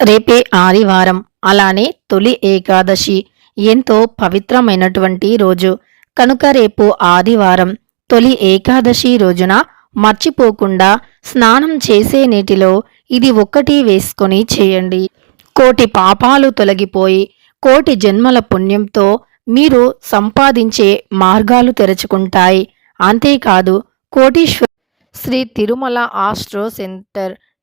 రేపే ఆదివారం. అలానే తొలి ఏకాదశి. ఎంతో పవిత్రమైనటువంటి రోజు. కనుక రేపు ఆదివారం తొలి ఏకాదశి రోజున మర్చిపోకుండా స్నానం చేసే నీటిలో ఇది ఒక్కటి వేసుకొని చేయండి. కోటి పాపాలు తొలగిపోయి కోటి జన్మల పుణ్యంతో మీరు సంపాదించే మార్గాలు తెరుచుకుంటాయి. అంతేకాదు కోటీశ్వర Shri Tirumala astro centre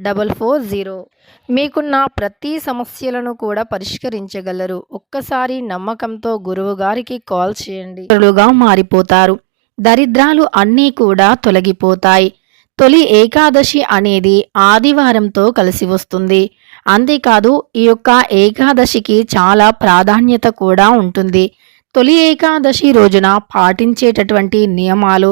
double four zero. మీకున్న ప్రతి సమస్యలను కూడా పరిష్కరించగలరు. ఒక్కసారి నమ్మకంతో గురువు గారికి కాల్ చేయండి. మారిపోతారు. దరిద్రాలు అన్నీ కూడా తొలగిపోతాయి. తొలి ఏకాదశి అనేది ఆదివారంతో కలిసి వస్తుంది. అంతేకాదు ఈ యొక్క ఏకాదశికి చాలా ప్రాధాన్యత కూడా ఉంటుంది. తొలి ఏకాదశి రోజున పాటించేటటువంటి నియమాలు.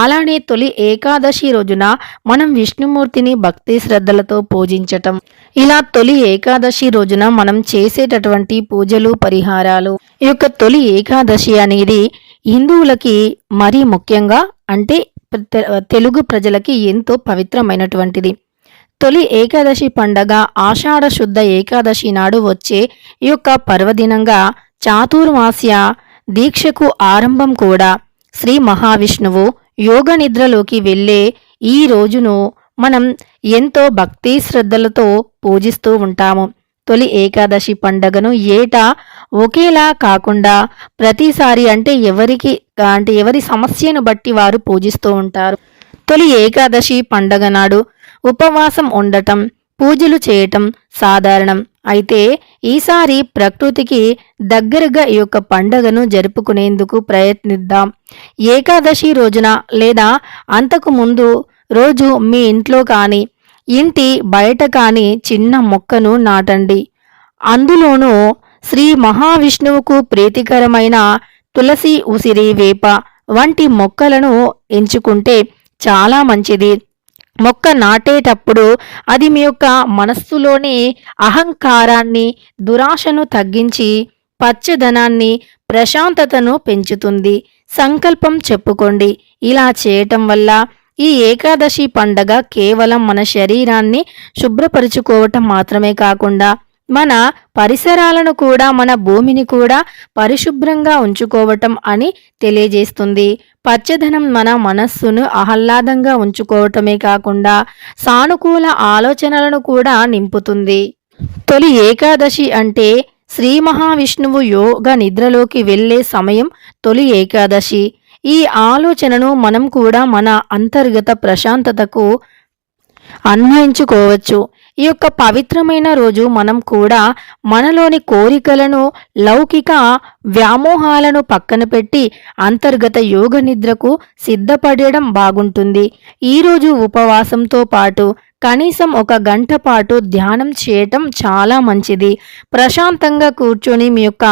అలానే తొలి ఏకాదశి రోజున మనం విష్ణుమూర్తిని భక్తి శ్రద్ధలతో పూజించటం. ఇలా తొలి ఏకాదశి రోజున మనం చేసేటటువంటి పూజలు పరిహారాలు. ఈ యొక్క తొలి ఏకాదశి అనేది హిందువులకి మరీ ముఖ్యంగా అంటే తెలుగు ప్రజలకి ఎంతో పవిత్రమైనటువంటిది. తొలి ఏకాదశి పండగ ఆషాఢ శుద్ధ ఏకాదశి నాడు వచ్చే ఈ యొక్క పర్వదినంగా చాతుర్మాస్య దీక్షకు ఆరంభం కూడా. శ్రీ మహావిష్ణువు యోగ నిద్రలోకి వెళ్ళే ఈ రోజును మనం ఎంతో భక్తి శ్రద్ధలతో పూజిస్తూ ఉంటాము. తొలి ఏకాదశి పండగను ఏటా ఒకేలా కాకుండా ప్రతిసారి అంటే ఎవరికి అంటే ఎవరి సమస్యను బట్టి వారు పూజిస్తూ ఉంటారు. తొలి ఏకాదశి పండగ నాడు ఉపవాసం ఉండటం పూజలు చేయటం సాధారణం. అయితే ఈసారి ప్రకృతికి దగ్గరగా ఈ యొక్క పండగను జరుపుకునేందుకు ప్రయత్నిద్దాం. ఏకాదశి రోజున లేదా అంతకు ముందు రోజు మీ ఇంట్లో కానీ ఇంటి బయట కానీ చిన్న మొక్కను నాటండి. అందులోనూ శ్రీ మహావిష్ణువుకు ప్రీతికరమైన తులసి ఉసిరి వేప వంటి మొక్కలను ఎంచుకుంటే చాలా మంచిది. మొక్క నాటేటప్పుడు అది మీ యొక్క మనస్సులోని అహంకారాన్ని దురాశను తగ్గించి పచ్చదనాన్ని ప్రశాంతతను పెంచుతుంది. సంకల్పం చెప్పుకోండి. ఇలా చేయటం వల్ల ఈ ఏకాదశి పండగ కేవలం మన శరీరాన్ని శుభ్రపరుచుకోవటం మాత్రమే కాకుండా మన పరిసరాలను కూడా మన భూమిని కూడా పరిశుభ్రంగా ఉంచుకోవటం అని తెలియజేస్తుంది. పచ్చదనం మన మనస్సును ఆహ్లాదంగా ఉంచుకోవటమే కాకుండా సానుకూల ఆలోచనలను కూడా నింపుతుంది. తొలి ఏకాదశి అంటే శ్రీ మహావిష్ణువు యోగ నిద్రలోకి వెళ్ళే సమయం తొలి ఏకాదశి. ఈ ఆలోచనను మనం కూడా మన అంతర్గత ప్రశాంతతకు అన్వయించుకోవచ్చు. ఈ యొక్క పవిత్రమైన రోజు మనం కూడా మనలోని కోరికలను లౌకిక వ్యామోహాలను పక్కన పెట్టి అంతర్గత యోగ నిద్రకు సిద్ధపడడం బాగుంటుంది. ఈరోజు ఉపవాసంతో పాటు కనీసం ఒక గంట పాటు ధ్యానం చేయటం చాలా మంచిది. ప్రశాంతంగా కూర్చొని మీ యొక్క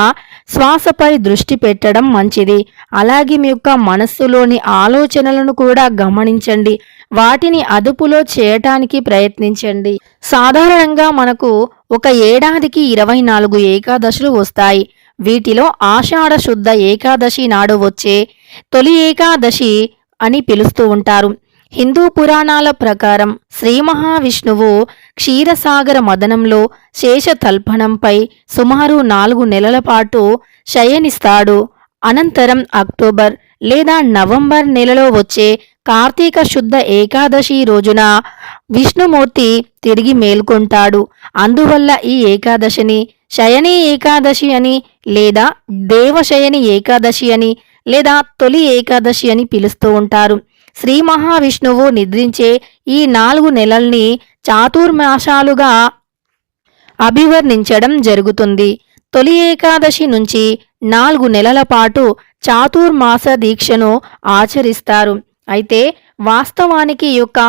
శ్వాసపై దృష్టి పెట్టడం మంచిది. అలాగే మీ యొక్క మనస్సులోని ఆలోచనలను కూడా గమనించండి. వాటిని అదుపులో చేయటానికి ప్రయత్నించండి. సాధారణంగా మనకు ఒక ఏడాదికి ఇరవై నాలుగు ఏకాదశులు వస్తాయి. వీటిలో ఆషాఢ శుద్ధ ఏకాదశి నాడు వచ్చే తొలి ఏకాదశి అని పిలుస్తూ ఉంటారు. హిందూ పురాణాల ప్రకారం శ్రీ మహావిష్ణువు క్షీరసాగర మదనంలో శేషతల్పణంపై సుమారు నాలుగు నెలల పాటు శయనిస్తాడు. అనంతరం అక్టోబర్ లేదా నవంబర్ నెలలో వచ్చే కార్తీక శుద్ధ ఏకాదశి రోజున విష్ణుమూర్తి తిరిగి మేల్కొంటాడు. అందువల్ల ఈ ఏకాదశిని శయని ఏకాదశి అని లేదా దేవశయని ఏకాదశి అని లేదా తొలి ఏకాదశి అని పిలుస్తూ ఉంటారు. శ్రీ మహావిష్ణువు నిద్రించే ఈ నాలుగు నెలల్ని చాతుర్మాసాలుగా అభివర్ణించడం జరుగుతుంది. తొలి ఏకాదశి నుంచి నాలుగు నెలల పాటు చాతుర్మాస దీక్షను ఆచరిస్తారు. అయితే వాస్తవానికి యొక్క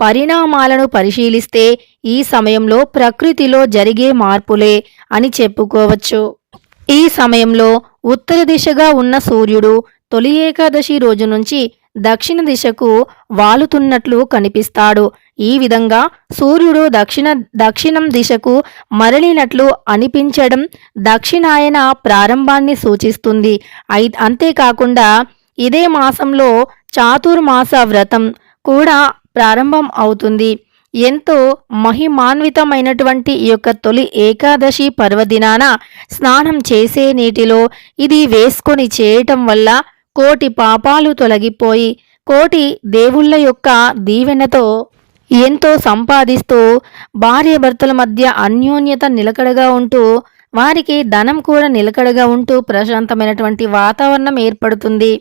పరిణామాలను పరిశీలిస్తే ఈ సమయంలో ప్రకృతిలో జరిగే మార్పులే అని చెప్పుకోవచ్చు. ఈ సమయంలో ఉత్తర దిశగా ఉన్న సూర్యుడు తొలి ఏకాదశి రోజు నుంచి దక్షిణ దిశకు వాలుతున్నట్లు కనిపిస్తాడు. ఈ విధంగా సూర్యుడు దక్షిణ దక్షిణం దిశకు మరలినట్లు అనిపించడం దక్షిణాయన ప్రారంభాన్ని సూచిస్తుంది. అయి అంతేకాకుండా ఇదే మాసంలో చాతుర్మాస వ్రతం కూడా ప్రారంభం అవుతుంది. ఎంతో మహిమాన్వితమైనటువంటి ఈ యొక్క తొలి ఏకాదశి పర్వదినాన స్నానం చేసే నీటిలో ఇది వేసుకొని చేయటం వల్ల కోటి పాపాలు తొలగిపోయి కోటి దేవుళ్ళ యొక్క దీవెనతో ఎంతో సంపాదిస్తూ భార్యాభర్తల మధ్య అన్యోన్యత నిలకడగా ఉంటూ వారికి ధనం కూడా నిలకడగా ఉంటూ ప్రశాంతమైనటువంటి వాతావరణం ఏర్పడుతుంది.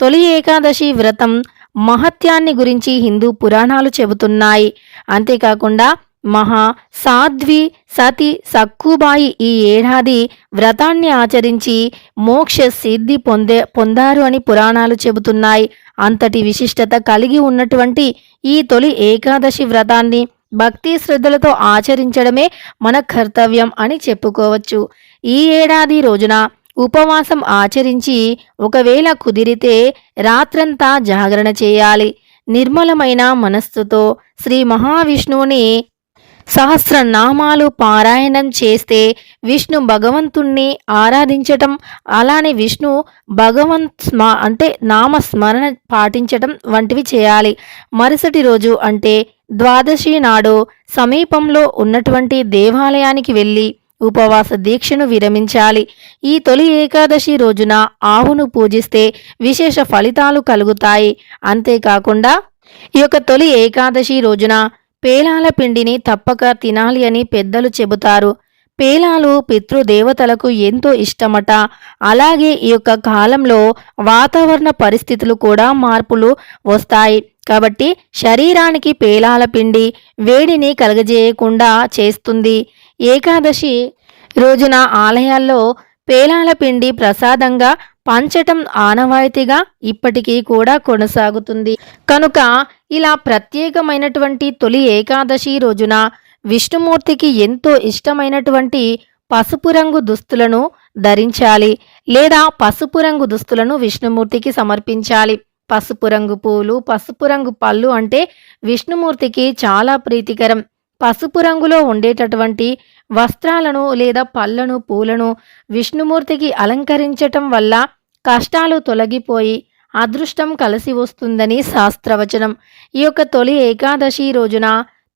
తొలి ఏకాదశి వ్రతం మహత్యాన్ని గురించి హిందూ పురాణాలు చెబుతున్నాయి. అంతేకాకుండా మహా సాధ్వి సతి సక్కుబాయి ఈ ఏడాది వ్రతాన్ని ఆచరించి మోక్ష సిద్ధి పొందే పొందారు అని పురాణాలు చెబుతున్నాయి. అంతటి విశిష్టత కలిగి ఉన్నటువంటి ఈ తొలి ఏకాదశి వ్రతాన్ని భక్తి శ్రద్ధలతో ఆచరించడమే మన కర్తవ్యం అని చెప్పుకోవచ్చు. ఈ ఏడాది రోజున ఉపవాసం ఆచరించి ఒకవేళ కుదిరితే రాత్రంతా జాగరణ చేయాలి. నిర్మలమైన మనస్సుతో శ్రీ మహావిష్ణువుని సహస్రనామాలు పారాయణం చేస్తే విష్ణు భగవంతుణ్ణి ఆరాధించటం అలానే విష్ణు భగవంత్ స్మ అంటే నామస్మరణ పాటించటం వంటివి చేయాలి. మరుసటి రోజు అంటే ద్వాదశి నాడు సమీపంలో ఉన్నటువంటి దేవాలయానికి వెళ్ళి ఉపవాస దీక్షను విరమించాలి. ఈ తొలి ఏకాదశి రోజున ఆవును పూజిస్తే విశేష ఫలితాలు కలుగుతాయి. అంతేకాకుండా ఈ యొక్క తొలి ఏకాదశి రోజున పేలాల పిండిని తప్పక తినాలి అని పెద్దలు చెబుతారు. పేలాలు పితృదేవతలకు ఎంతో ఇష్టమట. అలాగే ఈ యొక్క కాలంలో వాతావరణ పరిస్థితులు కూడా మార్పులు వస్తాయి. కాబట్టి శరీరానికి పేలాల పిండి వేడిని కలగజేయకుండా చేస్తుంది. ఏకాదశి రోజున ఆలయాల్లో పేలాల పిండి ప్రసాదంగా పంచటం ఆనవాయితీగా ఇప్పటికీ కూడా కొనసాగుతుంది. కనుక ఇలా ప్రత్యేకమైనటువంటి తొలి ఏకాదశి రోజున విష్ణుమూర్తికి ఎంతో ఇష్టమైనటువంటి పసుపు రంగు దుస్తులను ధరించాలి లేదా పసుపు రంగు దుస్తులను విష్ణుమూర్తికి సమర్పించాలి. పసుపు రంగు పూలు పసుపు రంగు పళ్ళు అంటే విష్ణుమూర్తికి చాలా ప్రీతికరం. పసుపు రంగులో ఉండేటటువంటి వస్త్రాలను లేదా పళ్ళను పూలను విష్ణుమూర్తికి అలంకరించటం వల్ల కష్టాలు తొలగిపోయి అదృష్టం కలిసి వస్తుందని శాస్త్రవచనం. ఈ యొక్క తొలి ఏకాదశి రోజున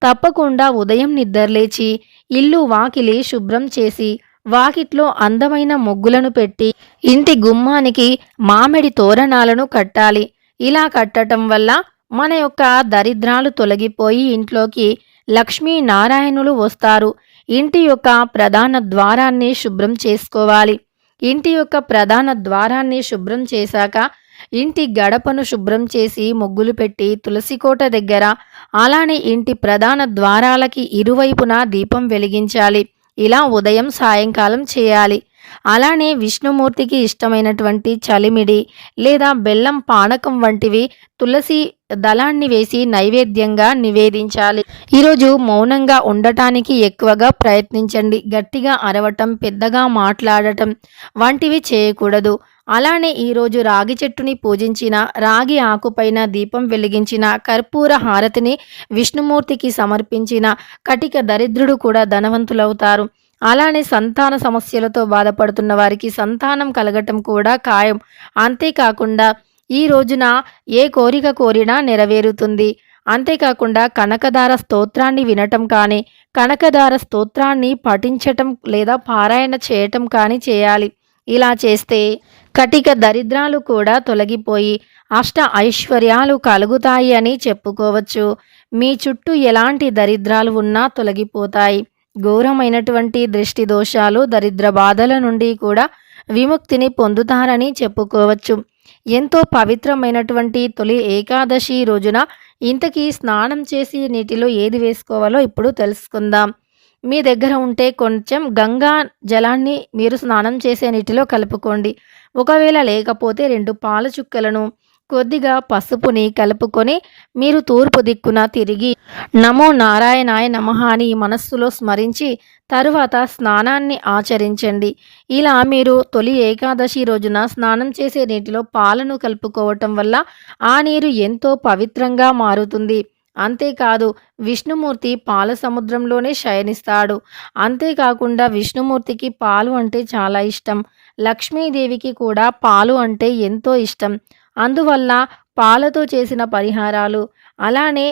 తప్పకుండా ఉదయం నిద్రలేచి ఇల్లు వాకిలి శుభ్రం చేసి వాకిట్లో అందమైన ముగ్గులను పెట్టి ఇంటి గుమ్మానికి మామిడి తోరణాలను కట్టాలి. ఇలా కట్టటం వల్ల మన యొక్క దరిద్రాలు తొలగిపోయి ఇంట్లోకి లక్ష్మీనారాయణులు వస్తారు. ఇంటి యొక్క ప్రధాన ద్వారాన్ని శుభ్రం చేసుకోవాలి. ఇంటి యొక్క ప్రధాన ద్వారాన్ని శుభ్రం చేశాక ఇంటి గడపను శుభ్రం చేసి ముగ్గులు పెట్టి తులసికోట దగ్గర అలానే ఇంటి ప్రధాన ద్వారాలకి ఇరువైపున దీపం వెలిగించాలి. ఇలా ఉదయం సాయంకాలం చేయాలి. అలానే విష్ణుమూర్తికి ఇష్టమైనటువంటి చలిమిడి లేదా బెల్లం పానకం వంటివి తులసి దళాన్ని వేసి నైవేద్యంగా నివేదించాలి. ఈరోజు మౌనంగా ఉండటానికి ఎక్కువగా ప్రయత్నించండి. గట్టిగా అరవటం పెద్దగా మాట్లాడటం వంటివి చేయకూడదు. అలానే ఈరోజు రాగి చెట్టుని పూజించిన రాగి ఆకుపైన దీపం వెలిగించిన కర్పూర హారతిని విష్ణుమూర్తికి సమర్పించిన కటిక దరిద్రుడు కూడా ధనవంతులవుతారు. అలానే సంతాన సమస్యలతో బాధపడుతున్న వారికి సంతానం కలగటం కూడా ఖాయం. అంతేకాకుండా ఈ రోజున ఏ కోరిక కోరినా నెరవేరుతుంది. అంతేకాకుండా కనకదార స్తోత్రాన్ని వినటం కానీ కనకదార స్తోత్రాన్ని పఠించటం లేదా పారాయణ చేయటం కానీ చేయాలి. ఇలా చేస్తే కటిక దరిద్రాలు కూడా తొలగిపోయి అష్ట ఐశ్వర్యాలు కలుగుతాయి అని చెప్పుకోవచ్చు. మీ చుట్టూ ఎలాంటి దరిద్రాలు ఉన్నా తొలగిపోతాయి. ఘోరమైనటువంటి దృష్టి దోషాలు దరిద్ర బాధల నుండి కూడా విముక్తిని పొందుతారని చెప్పుకోవచ్చు. ఎంతో పవిత్రమైనటువంటి తొలి ఏకాదశి రోజున ఇంతకీ స్నానం చేసి నీటిలో ఏది వేసుకోవాలో ఇప్పుడు తెలుసుకుందాం. మీ దగ్గర ఉంటే కొంచెం గంగా జలాన్ని మీరు స్నానం చేసే నీటిలో కలుపుకోండి. ఒకవేళ లేకపోతే రెండు పాల చుక్కలను కొద్దిగా పసుపుని కలుపుకొని మీరు తూర్పు దిక్కున తిరిగి నమో నారాయణాయ నమః అని మనస్సులో స్మరించి తరువాత స్నానాన్ని ఆచరించండి. ఇలా మీరు తొలి ఏకాదశి రోజున స్నానం చేసే నీటిలో పాలను కలుపుకోవటం వల్ల ఆ నీరు ఎంతో పవిత్రంగా మారుతుంది. అంతేకాదు విష్ణుమూర్తి పాల సముద్రంలోనే శయనిస్తాడు. అంతేకాకుండా విష్ణుమూర్తికి పాలు అంటే చాలా ఇష్టం. లక్ష్మీదేవికి కూడా పాలు అంటే ఎంతో ఇష్టం. అందువల్ల పాలతో చేసిన పరిహారాలు అలానే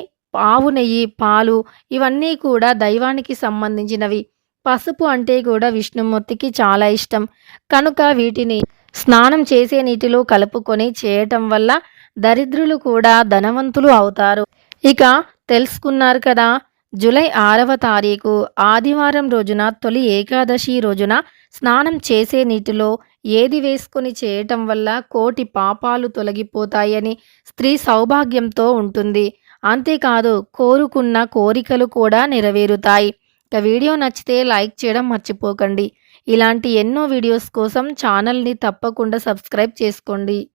ఆవు నెయ్యి పాలు ఇవన్నీ కూడా దైవానికి సంబంధించినవి. పసుపు అంటే కూడా విష్ణుమూర్తికి చాలా ఇష్టం. కనుక వీటిని స్నానం చేసే నీటిలో కలుపుకొని చేయటం వల్ల దరిద్రులు కూడా ధనవంతులు అవుతారు. ఇక తెలుసుకున్నారు కదా జూలై ఆరవ తారీఖు ఆదివారం రోజున తొలి ఏకాదశి రోజున స్నానం చేసే నీటిలో ఏది వేసుకొని చేయటం వల్ల కోటి పాపాలు తొలగిపోతాయని స్త్రీ సౌభాగ్యంతో ఉంటుంది. అంతేకాదు కోరుకున్న కోరికలు కూడా నెరవేరుతాయి. ఇక వీడియో నచ్చితే లైక్ చేయడం మర్చిపోకండి. ఇలాంటి ఎన్నో వీడియోస్ కోసం ఛానల్ని తప్పకుండా సబ్స్క్రైబ్ చేసుకోండి.